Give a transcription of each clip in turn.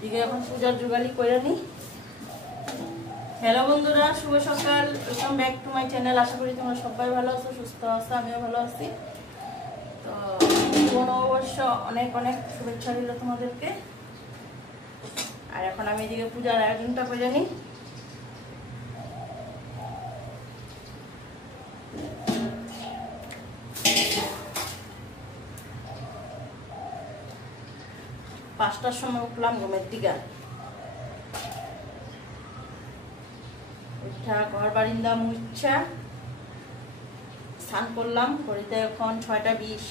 এদিকে এখন পূজার জোগাড়ি করে নি। হ্যালো বন্ধুরা, শুভ সকাল, welcome back to my channel. আশা করি তোমরা সবাই ভালো আছো, সুস্থ আছো, আমিও ভালো আছি। তো নববর্ষ অনেক অনেক শুভেচ্ছা রইল তোমাদেরকে। আর এখন আমি এদিকে পূজার আয়োজনটা করে নিই। পাঁচটার সময় উঠলাম ঘুমের দিকে, উঠা ঘর বারিন্দা মুছা স্নান করলাম। ঘড়িতে এখন 6টা 20।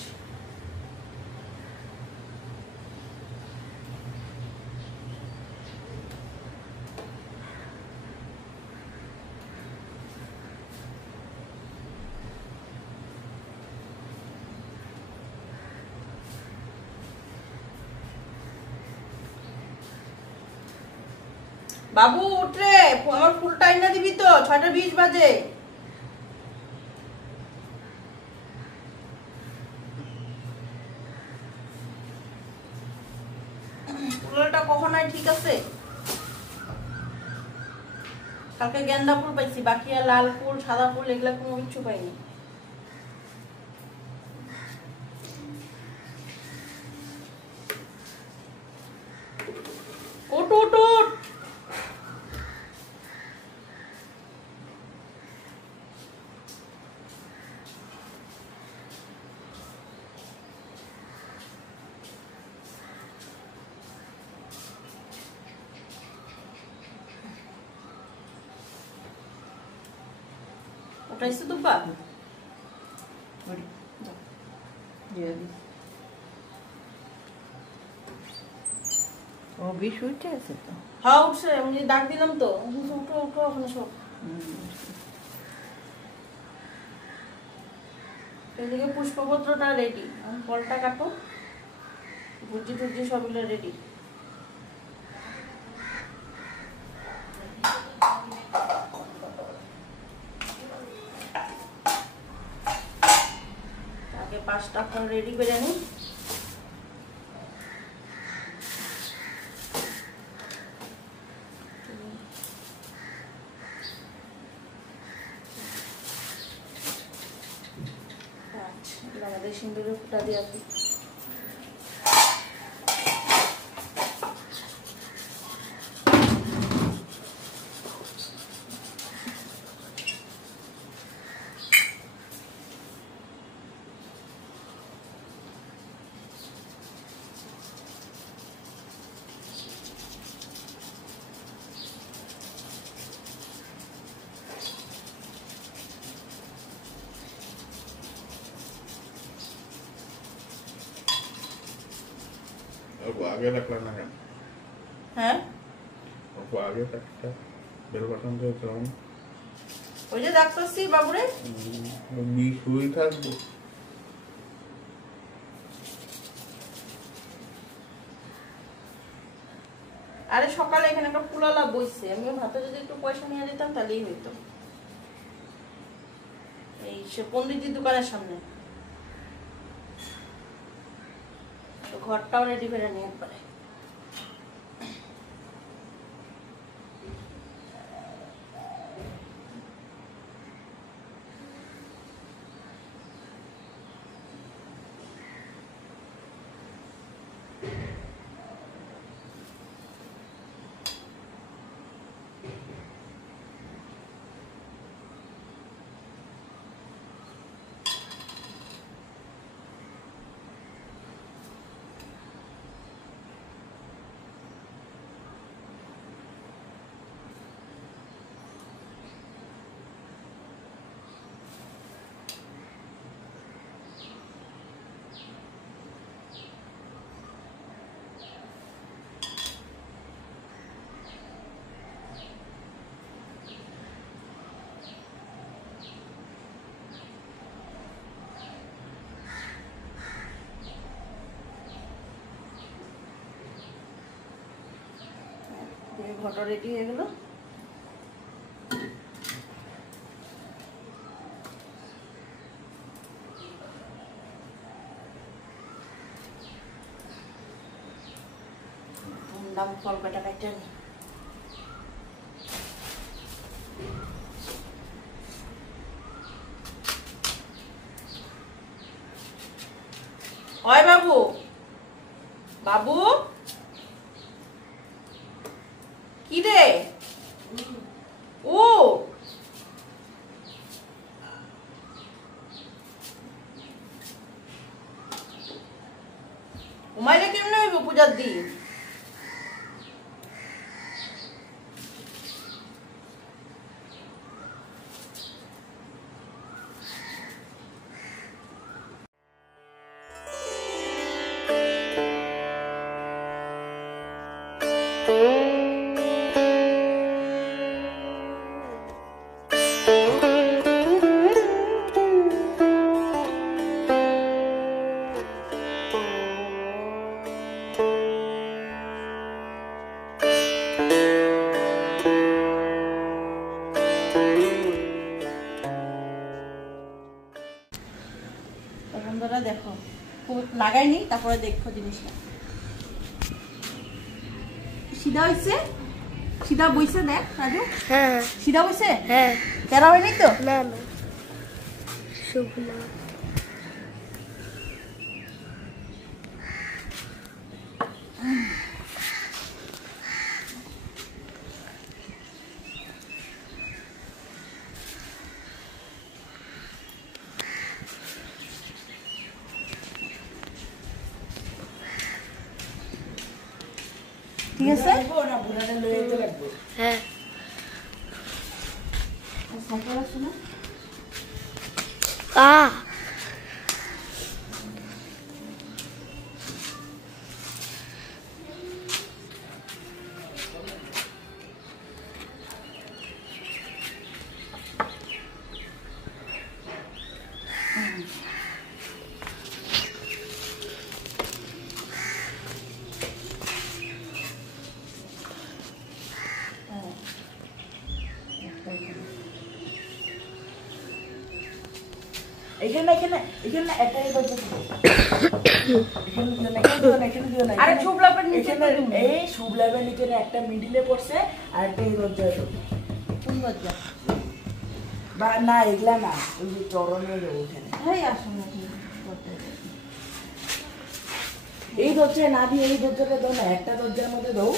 বাবু উঠরে, আমার ফুল টাইম না দিবি তো, 6টা 20 বাজে। ফুলটা কখন হয় ঠিক আছে? কালকে গেন্দা ফুল পাইছি, বাকি আর লাল ফুল সাদা ফুল এগুলা কোনো কিছু পাইনি। উঠ উঠ উঠ। উঠাইছো তো বাপ? ও বিষ উঠে আছে তো। হ্যাঁ উঠছে, আমি ডাক দিলাম তো। উঠো উঠো ওখানে সব। এদিকে পুষ্পপত্রটা রেডি, আমি ফলটা কাটো, ভুজি টুজি সবগুলো রেডি। আগে 5টা ফল রেডি করে নিই। আমাদের সিন্দুরের ফুটা দিয়ে আসি। आगे रख लेना है। হ্যাঁ आपको आगे रखता बेल बटन जो चलाऊं ওই যে ডাক্তারছি বাবুরে। बीच हुई था আরে সকালে এখানে একটা ফুলালা বইছে, আমিও হাতে যদি একটু পয়সা নিয়ে দিতাম তাহলেই হইতো। এই সে পণ্ডিতজির দোকানের সামনে। তো ঘরটাও রেডি করে নিয়ে একবারে। ঘরটা রেডি হয়ে গেল। দাম ফল কটা কাটে ওই বাবু বাবু কি রে ও ঘুমাইলে কেমনে হইব পূজার দিন বন্ধুরা দেখো লাগাইনি তারপরে দেখো জিনিসটা সিধা হইছে সিধা বইছে দেখ রাজু হ্যাঁ সিধা বইছে হ্যাঁ তেরা হয়নি তো না না শুকনা ঠিক আছে হ্যাঁ সাইকেল আছে না এখানে এখানে এখানে একটাই দরজা এখানে দিও না আরে শুভলাভের নিচে এখানে এই শুভলাভের নিচে একটা মিডিলে পড়ছে আর একটা এই দরজা কোন দরজা বা না এগুলা না ওই যে চরণে যাবো ওখানে এই আসুন এই দরজায় না দিয়ে এই দরজাটা দাও না একটা দরজার মধ্যে দাও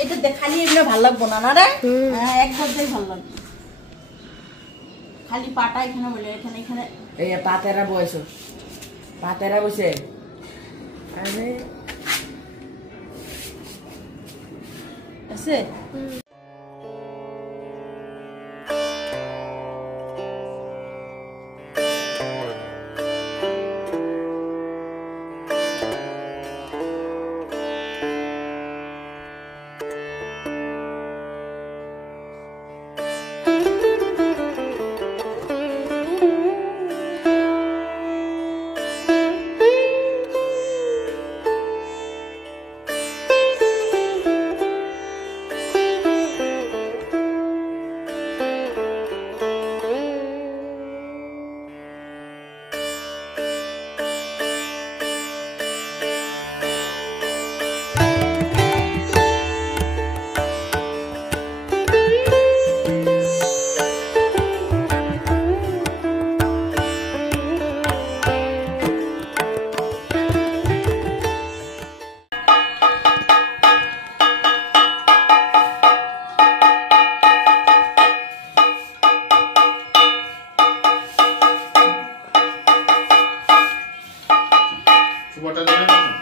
এটা দেখালি এগুলো ভালো লাগবো না না রে হ্যাঁ এক দরজাই ভালো লাগবে খালি পাটা এখানে বলে এখানে এখানে এই পাতেরা বয়স পাতেরা বসে আরে আছে সুপারটা দেবেন না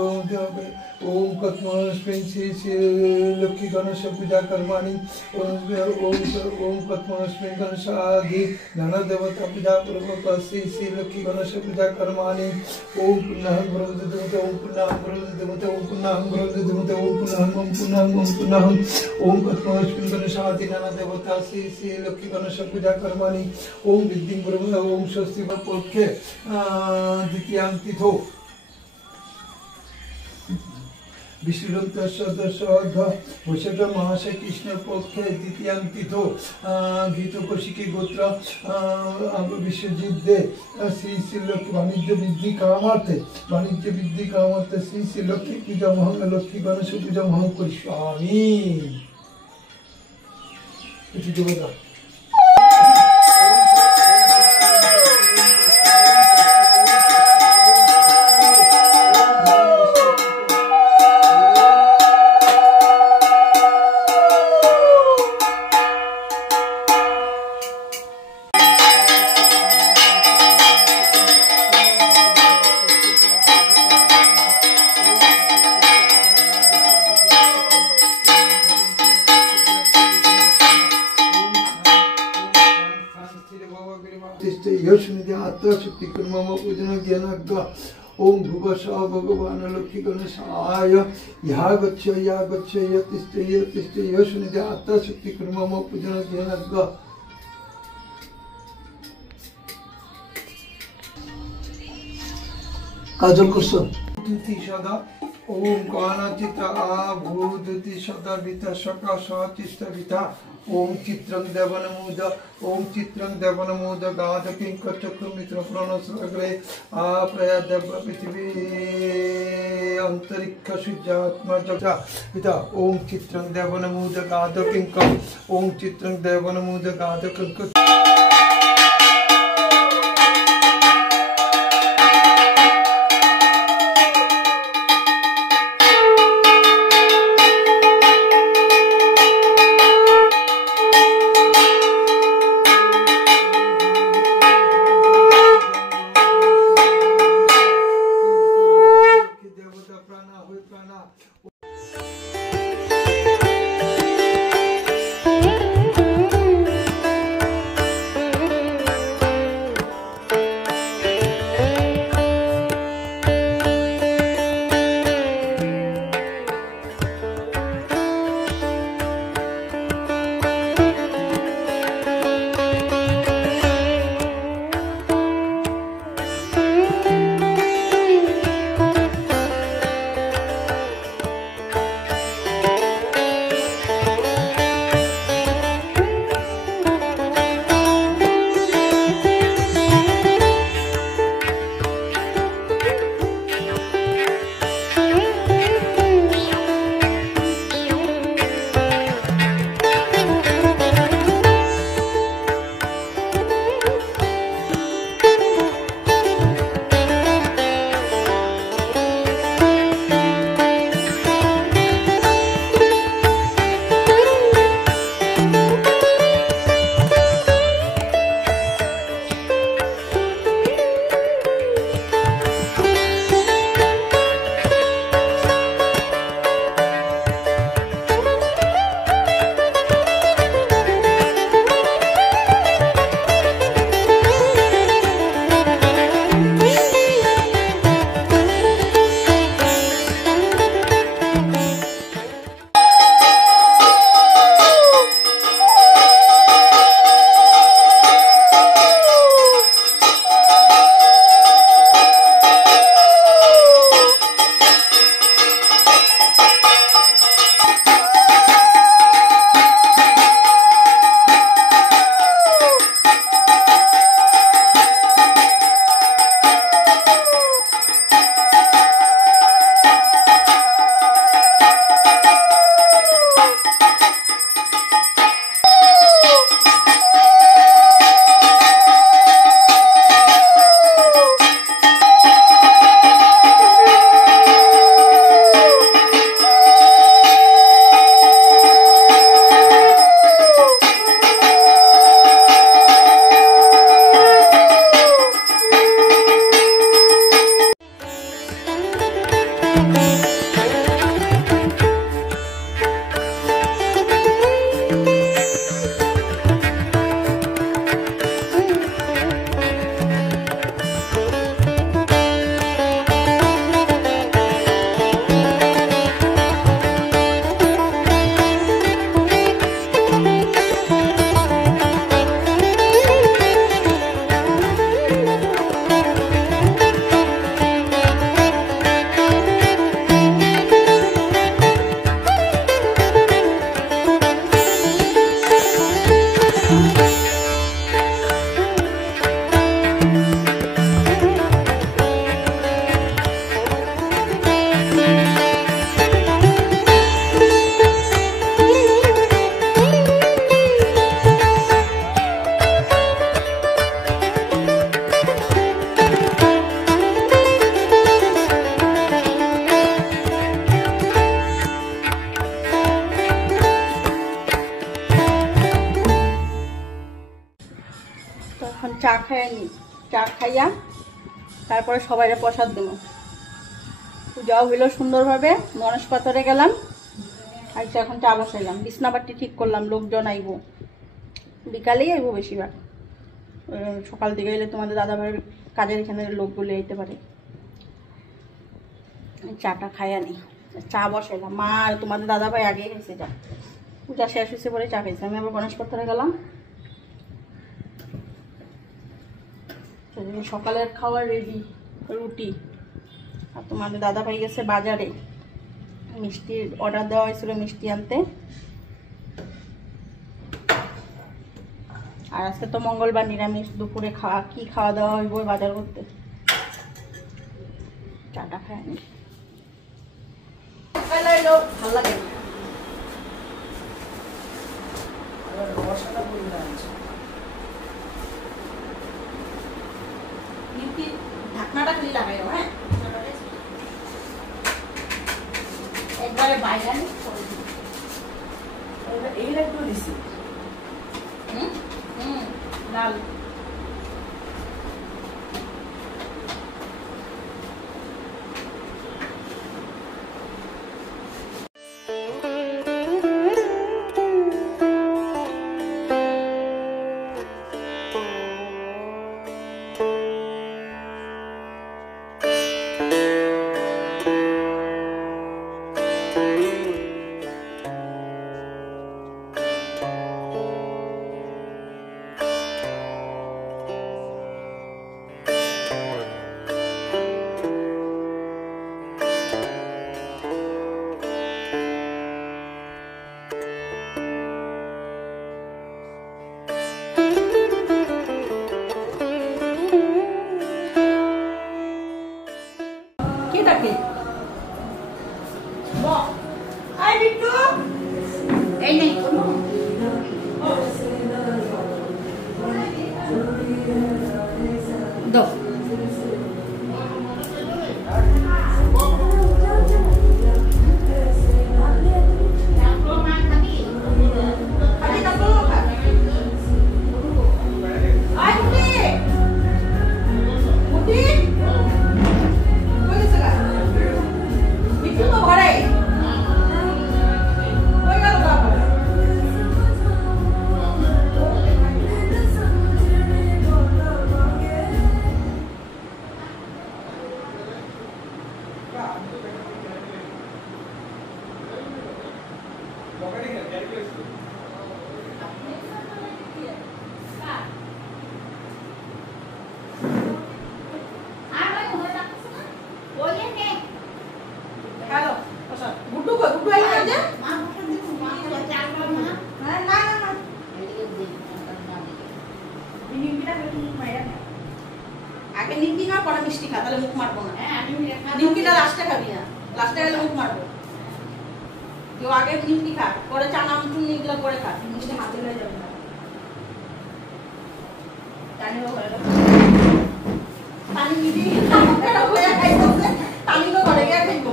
ओम कत्मस्मिन् श्री श्री लक्ष्मी गणेश पूजा कर्माणि ओम कत्मस्मिन् गणेशादि गण देवता पूजा पूर्वक श्री श्री लक्ष्मी गणेश पूजा कर्माणि ओम पुनः ब्रह्म देवता ओम पुनः ब्रह्म देवता ओम पुनः ब्रह्म देवता ओम पुनः ओम कत्मस्मिन् गणेशादि गण देवता श्री श्री लक्ष्मी गणेश पूजा कर्माणि ओम विद्धिं ब्रह्म ओम स्वस्ति पक्षे द्वितीयां तिथौ वैशाख मासे कृष्ण पक्षे द्वितीयां तिथौ गीत कौशिकी गोत्र विश्वजित दे श्री श्री लक्ष्मी वाणिज्य वृद्धि कामार्थे श्री श्री लक्ष्मी पूजा महंग लक्ष्मी गणेश पूजा महंग करिष्यामि इति देवता आत्मशक्ति कर्म पूजन ज्ञान ओम भुवश भगवान लक्ष्मी गणेशाय या गच्छ यशनिधि आत्मशक्ति कर्म पूजन ज्ञान काजल कुसुम सदा ओम कानाचित आभूति सदा विता सका सचिष्ट विता ओम चित्रं देवनमोद गाध किंकर चक्र मित्र प्रणसग्रे आप्रया देव पृथ्वी अंतरिक्ष सूर्यात्मा जगता पिता ओम चित्रं देवनमोद गाध किंकर ओम चित्रं देवनमोद गाध किंकर চা খাইনি, চা খাইয়া তারপরে সবাইরে প্রসাদ দেবো। পূজাও হইলো সুন্দরভাবে, গণেশ পাথরে গেলাম, আচ্ছা এখন চা বসাইলাম, বিছনাপাটি ঠিক করলাম, লোকজন আইব, বিকালেই আইব বেশিরভাগ, সকাল দিকে এলে তোমাদের দাদাভাইয়ের কাজের এখানে লোকগুলো আইতে পারে। চাটা খাই আনি, চা বসাইলাম, মা আর তোমাদের দাদাভাই আগেই খাইছে চা, পূজা শেষ হয়েছে পরে চা খাইছে। আমি আবার গণেশ পাথরে গেলাম, সকালের খাওয়ার রেডি, রুটি। আর তোমাদের দাদাভাই গেছে বাজারে, মিষ্টির অর্ডার দেওয়া হয়েছিল মিষ্টি আনতে। আর আজকে তো মঙ্গলবার, নিরামিষ, দুপুরে কি খাওয়া দাওয়া হইব বাজার করতে। চাটা খায়নি, ভালো লাগে না। ঢাকনাটা খুলে লাগাই, হ্যাঁ একবারে বাইরে এই একটু দিছি লাল। আগে নিমকি খা, পরে মিষ্টি খা, তাহলে মুখ মারবো না। নিমকিটা লাস্টে খাবি না, লাস্টে গেলে মুখ মারবো। কেউ আগে নিমকি খা, পরে চানা আমচুন এগুলো করে খা, মিষ্টি হাতে হয়ে যাবে না। জানিও হয়ে গেল পানি নিবি, হয়ে খাইবো, পানি তো ঘরে গিয়ে খাইবো।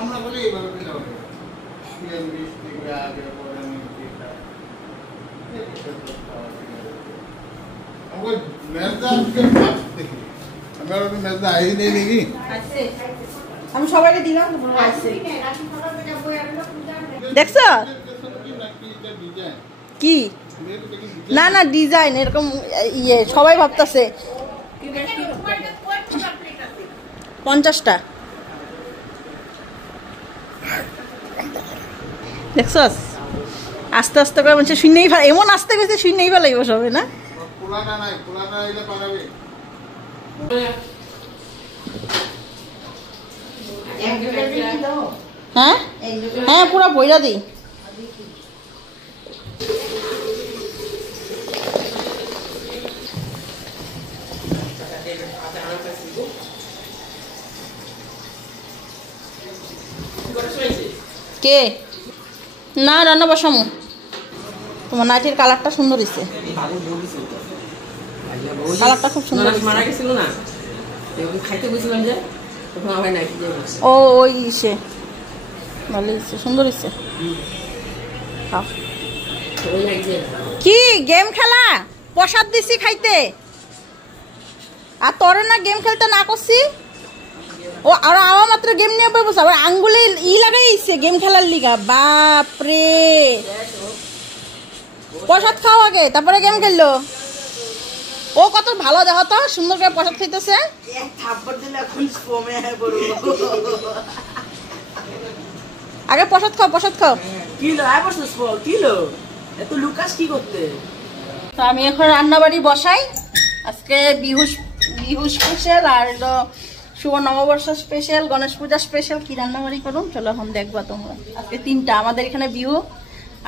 আমরা বলি এইভাবে আমি সবাইকে দিলাম। দেখছ কি? না না ডিজাইন এরকম ইয়ে সবাই ভাবতেছে 50টা। দেখছস আস্তে আস্তে করে মানুষ শুনেই ফেলে, এমন আস্তে গেছে শুনেই ফেলাইব সবে না। হ্যাঁ হ্যাঁ পুরা বইরা দিই। কে না রান্না বসামো, তোমার নাইটির কালারটা সুন্দর হয়েছে, কালারটা খুব সুন্দর। মারা গেছিল না, খাইতে বুঝলাম যে ও ওই ইসে ভালো হয়েছে, সুন্দর হয়েছে। খাও কি গেম খেলা? প্রসাদ দিছি খাইতে, আর তোর না গেম খেলতে না করছি। ও আর আমার মাত্র গেম নিয়ে বসে আবার আঙ্গুলে ই লাগাইছে গেম খেলার লিগা। বাপরে, প্রসাদ খাও আগে তারপরে গেম খেললো। ও কত ভালো, দেখো তো সুন্দর করে প্রসাদ খাইতেছে। আগে প্রসাদ খাও, প্রসাদ খাও। তো আমি এখন রান্না বাড়ি বসাই। আজকে বিহু স্পেশাল আর শুভ নববর্ষ স্পেশাল, গণেশ পূজা স্পেশাল। কি রান্নাবাড়ি করুন চলো এখন দেখবা তোমরা। আজকে 3টা, আমাদের এখানে বিহু,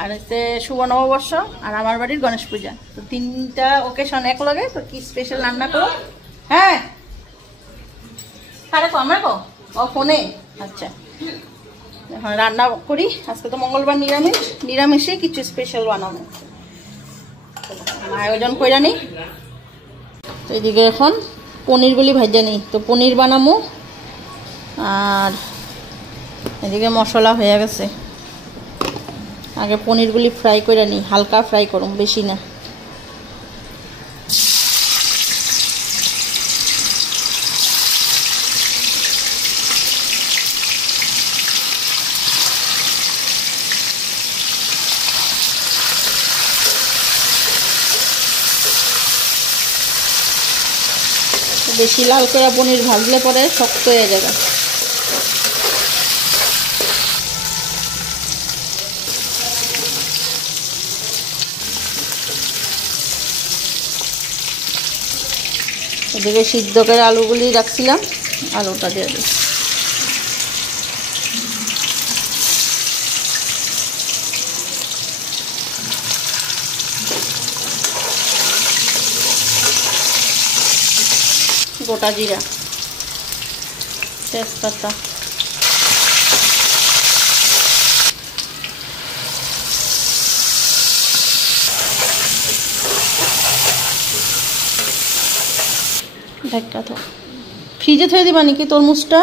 আর হচ্ছে শুভ নববর্ষ, আর আমার বাড়ির গণেশ পূজা। তো 3টা ওকেশন এক লগে। তো কি স্পেশাল রান্না করো? হ্যাঁ কারে কো? আমরা কো ও ফোনে। আচ্ছা এখন রান্না করি। আজকে তো মঙ্গলবার, নিরামিষে কিছু স্পেশাল বানাবো, আয়োজন কইরা নি। তো এদিকে এখন পনিরগুলি ভাজা নিই, তো পনির বানাবো। আর এদিকে মশলা হয়ে গেছে, আগে পনিরগুলি ফ্রাই করে নিই, হালকা ফ্রাই করুন, বেশি না। বেশি লাল করে পনির ভাজলে পরে শক্ত হয়ে যাবে। এদিকে সিদ্ধ করে আলুগুলি রাখছিলাম, আলুটা দিয়ে দিই। গোটা জিরা, তেজপাতা, ঢাকা তো ফ্রিজে থয়ে দিবা নাকি তরমুজটা?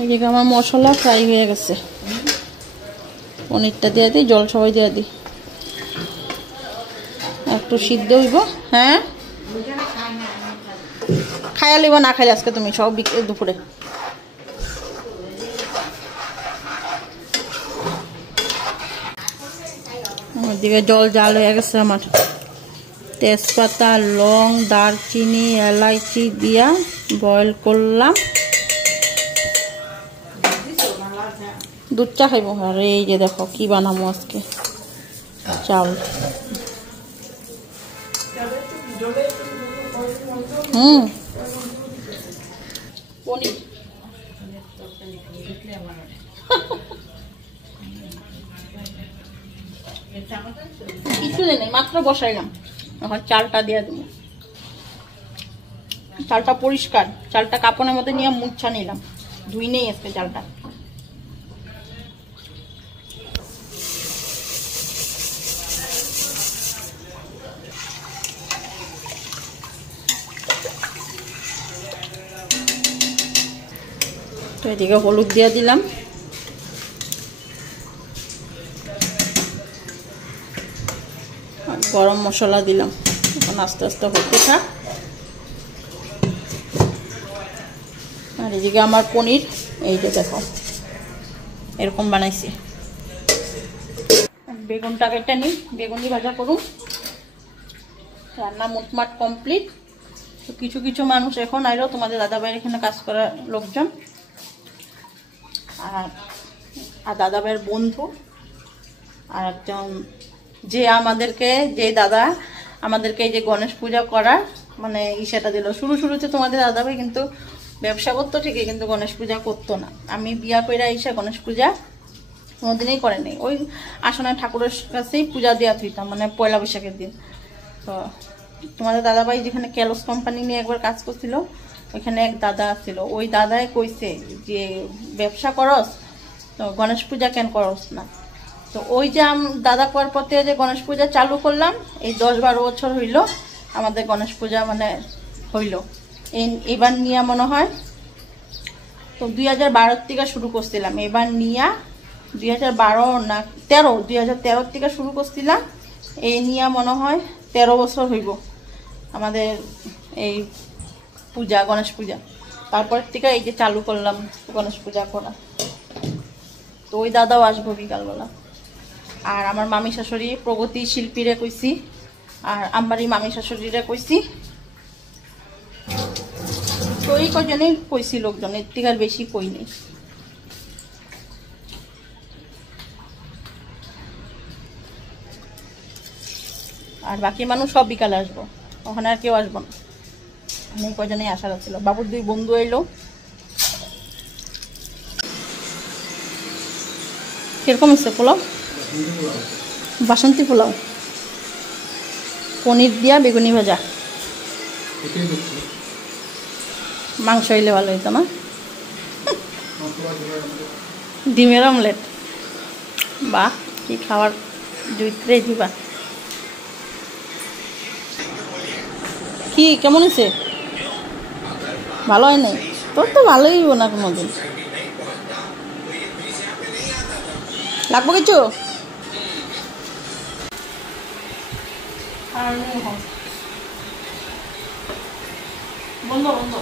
এদিকে আমার মশলা ফ্রাই হয়ে গেছে, পনিরটা দিয়ে দিই, জল সবাই দিয়ে দিই, একটু সিদ্ধ হইব। হ্যাঁ খাইয়া লিব, না খাইলে আজকে তুমি সব দুপুরে। ওইদিকে জল জাল হয়ে গেছে আমার। তেজপাতা, লং, দারচিনি, এলাইচি দিয়া বয়েল করলাম। দুধ চা খাইব। আর এই যে দেখো কি বানাবো আজকে, চাল। পনির কিছু নেই, মাত্র বসাইলাম। এখন চালটা দিয়ে দেবো। চালটা পরিষ্কার, চালটা কাপড়ের মধ্যে নিয়ে মুছা নিলাম, ধুই নেই আজকে চালটা। তো এদিকে হলুদ দিয়ে দিলাম, গরম মশলা দিলাম। এখন আস্তে আস্তে হতে থাক। আর এদিকে আমার পনির, এই যে দেখো এরকম বানাইছি। বেগুনটা কেটে নিই, বেগুনি ভাজা করুন। রান্না মোটমাট কমপ্লিট। তো কিছু কিছু মানুষ এখন আইলো, তোমাদের দাদাভাইয়ের এখানে কাজ করা লোকজন, আর দাদাভাইয়ের বন্ধু, আর একজন যে দাদা আমাদেরকে এই যে গণেশ পূজা করার মানে ইসেটা দিল। শুরুতে তোমাদের দাদাভাই কিন্তু ব্যবসা করতো ঠিকই, কিন্তু গণেশ পূজা করতো না। আমি বিয়া করে এসে গণেশ পূজা কোনোদিনই করে নেই, ওই আসনে ঠাকুরের কাছেই পূজা দেওয়া থইতাম, মানে পয়লা বৈশাখের দিন। তো তোমাদের দাদাভাই যেখানে ক্যালোস কোম্পানি নিয়ে একবার কাজ করছিল, ওইখানে এক দাদা ছিল, ওই দাদাই কইছে যে ব্যবসা করস তো গণেশ পূজা কেন করস না। তো ওই যে দাদা করার পথে যে গণেশ পূজা চালু করলাম, এই 10-12 বছর হইল আমাদের গণেশ পূজা মানে হইল। এবার নিয়ে মনে হয় তো 2012 থেকে শুরু করছিলাম, এবার নিয়া 2012 না 2013 থেকে শুরু করছিলাম। এই নিয়া মনে হয় 13 বছর হইব আমাদের এই পূজা, গণেশ পূজা। তারপর থেকে এই যে চালু করলাম গণেশ পূজা করা। তো ওই দাদাও আসবো বিকালবেলা। আর আমার মামি শাশুড়ি প্রগতি শিল্পীরে কইছি, আর আমারই মামি শাশুড়িরে কইছি। তো এই কজনে কইছি, লোকজন এর থেকে আর বেশি কইনি। আর বাকি মানুষ সব বিকালে আসবো, ওখানে আর কেউ আসবো না। এই কজনেই আসার ছিল। বাবুর 2 বন্ধু এলো। কিরকম হচ্ছে পোলাও? বাসন্তী পোলাও, পনির দিয়া বেগুনি ভাজা, মাংস হইলে ভালো হইতো না? ডিমের অমলেট, বাহ কি খাওয়ার জুইত্রে দিবা। কি কেমন হয়েছে? ভালো হয় নাই? তোর তো ভালোই হইব না কোনোদিন। লাগবো কিছু? বন্ধ বন্ধ।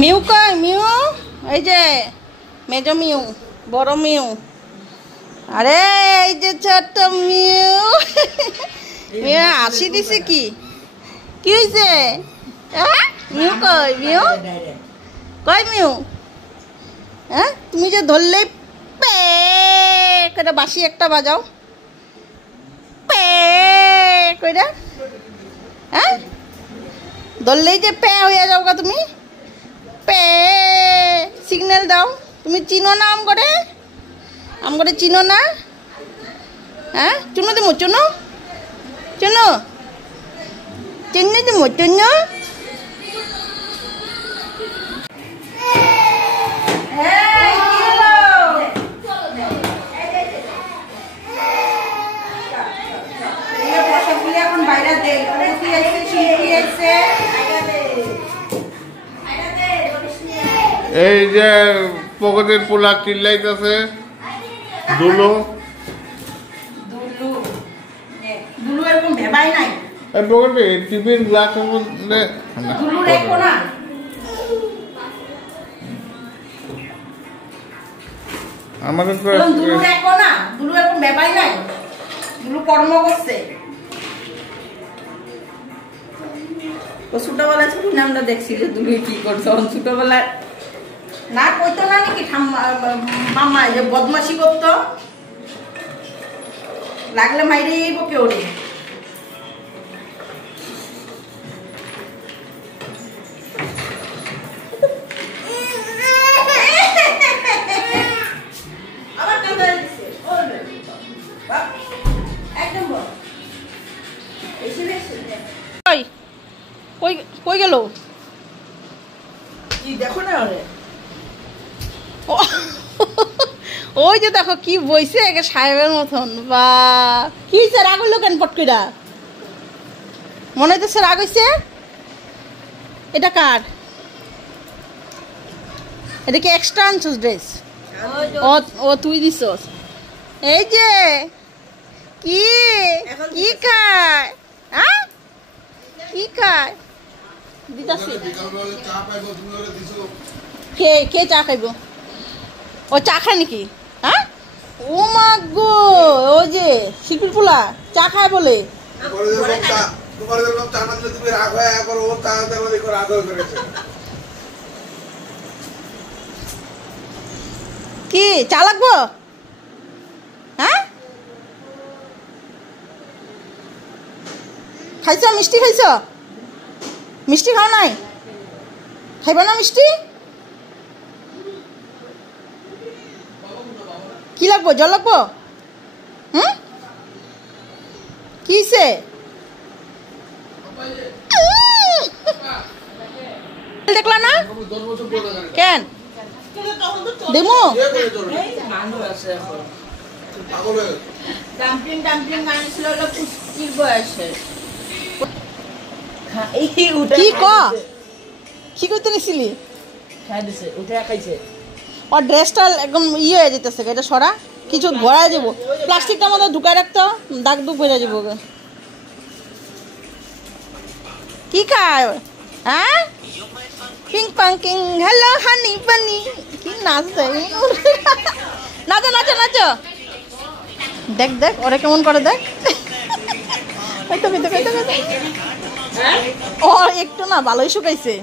মিউ কই? মিউ এই যে মেজ মিউ, বড় মিউ। আরে এই যে ছোট্ট মিউ। মিউ হাসি দিছে কি? কি হয়েছে? মিউ কই? মিউ কই? মিউ হ্যাঁ, তুমি যে ধরলেই পে করে বাসি একটা বাজাও, পে কইরা, হ্যাঁ ধরলেই যে পে হইয়া যাও গা তুমি, পে সিগন্যাল দাও। তুমি চিনো না আম করে চিনো না? হ্যাঁ চুনো দিমু, চুনো চুনো চিনি দিমু, চুনো। এখন বাইরে দেয় এই যে পকেটের পোলা চিল্লাইতেছে দুলো দুলু এরকম ভেবাই নাই। এই পকেটে টিফিন গ্লাসের মধ্যে দুলু রেখো না। আমাদের তো দুলু রেখো না, দুলু এরকম ভেবাই নাই, দুলু কর্ম করছে। ও ছোটবেলায় ছবি আমরা দেখছি যে দুলু কি করছে ছোটবেলায়, না কইতো না নাকি মামা যে বদমাশি করতো, লাগলে মাইরে বকে ওরে। কই গেল? দেখো না ওই যে দেখো কি বইছে সাহেবের মতন। বা কি হয়েছে? রাগ হইলো কেন পটকিরা? মনে হইতেছে রাগ হইছে। এটা কার? এটা কি এক্সট্রা আনছিস ড্রেস? ও তুই দিছস? এই যে কি কি খায়? হ্যাঁ কি খায়? দিতাছি। কে কে চা খাইব? ও চা খায় নাকি? হ্যাঁ ও মা গো, ও যে শিল্পীর পোলা চা খায় বলে। কি চা লাগবো? হ্যাঁ খাইছ? মিষ্টি খাইছ? মিষ্টি খাও নাই? খাইবা না মিষ্টি? কি লাগবো? জল লাগবো? হুম কিসে? দেখলা না কেন? দেমু ডাম্পলিং ডাম্পলিং আনছিল হলো পুষ্টির বয়সে। কি ক কি করতে নিছিলি? খাই দিছে, উঠে খাইছে। ওর ড্রেসটা একদম ইয়ে হয়ে যেতেছে, এটা সরা কিছু ভরা যাব, প্লাস্টিকটার মধ্যে ঢুকায় রাখতো, দাগ দুগ বেড়ে যাব। কি খায়? হ্যাঁ, পিং পাঙ্কিং, হ্যালো হানি বানি, কি নাচছে, নাচো নাচো নাচো, দেখ দেখ ওরা কেমন করে, দেখ ও একটু না ভালোই শুকাইছে,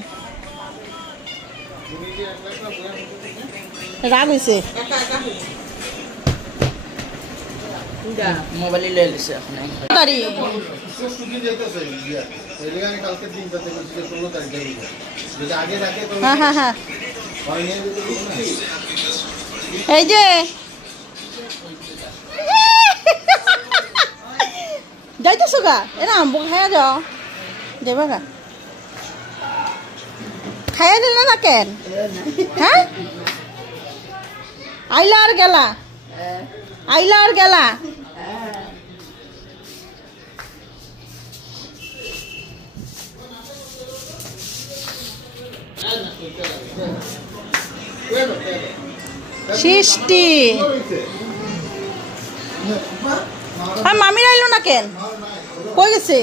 রাগ হয়েছে। মোবাইলে লয়ে লিছে তাড়াতাড়ি হ্যাঁ হ্যাঁ হ্যাঁ, এই যে যাইতেছো গা, এরা আম্বু খাইয়া যাও, দেবা গা, খাইয়া দিল না কেন? হ্যাঁ, আইলা আর গেলা, আইলা আর গেলা। সৃষ্টি মামির আইলো না কেন, কই গেছে?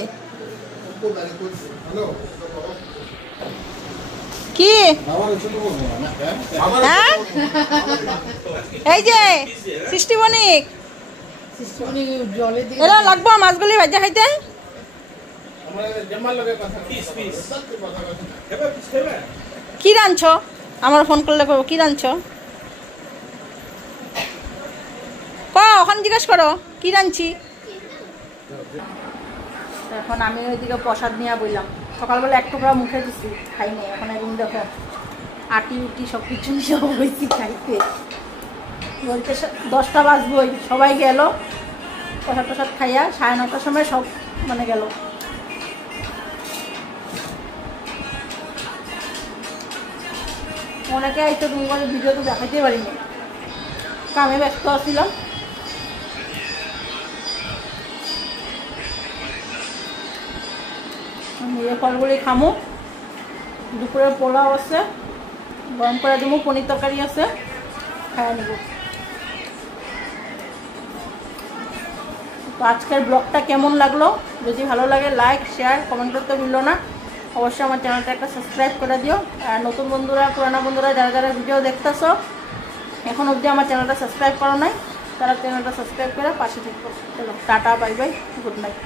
কি হ্যাঁ, এই যে সৃষ্টি বণিক, এরা লাগবো মাছগুলি ভাজা খাইতে। কি রাঁধছ? আমার ফোন করলে করবো, কি রাঁধছ ক, ওখানে জিজ্ঞেস করো কি রাঁধছি। এখন আমি ওইদিকে প্রসাদ নিয়ে বললাম, সকালবেলা এক টুকরা মুখে দিচ্ছি, খাইনি, এখন এখন দেখো আটি উটি সব কিছু সব হয়েছি খাইতে, বলতে 10টা বাজবই, সবাই গেল প্রসাদ প্রসাদ খাইয়া 9:30টার সময় সব মানে গেল। অনেকে আইতো, তুমি মানে ভিডিও তো দেখাইতে পারিনি, কামে ব্যস্ত ছিলাম। এই ফলগুলি খামো, দুপুরের পোলাও আছে, গরম করে দেবো, পনির তরকারি আছে, খাইয়া নেব। তো আজকের ব্লগটা কেমন লাগলো, যদি ভালো লাগে লাইক শেয়ার কমেন্ট করতে ভুলো না, অবশ্যই আমার চ্যানেলটা একটা সাবস্ক্রাইব করে দিও। আর নতুন বন্ধুরা পুরানো বন্ধুরা যারা যারা ভিডিও দেখতেছো এখন অবধি আমার চ্যানেলটা সাবস্ক্রাইব করো নাই, তারা চ্যানেলটা সাবস্ক্রাইব করে পাশে থাকো। চলো tata, bye bye, good night.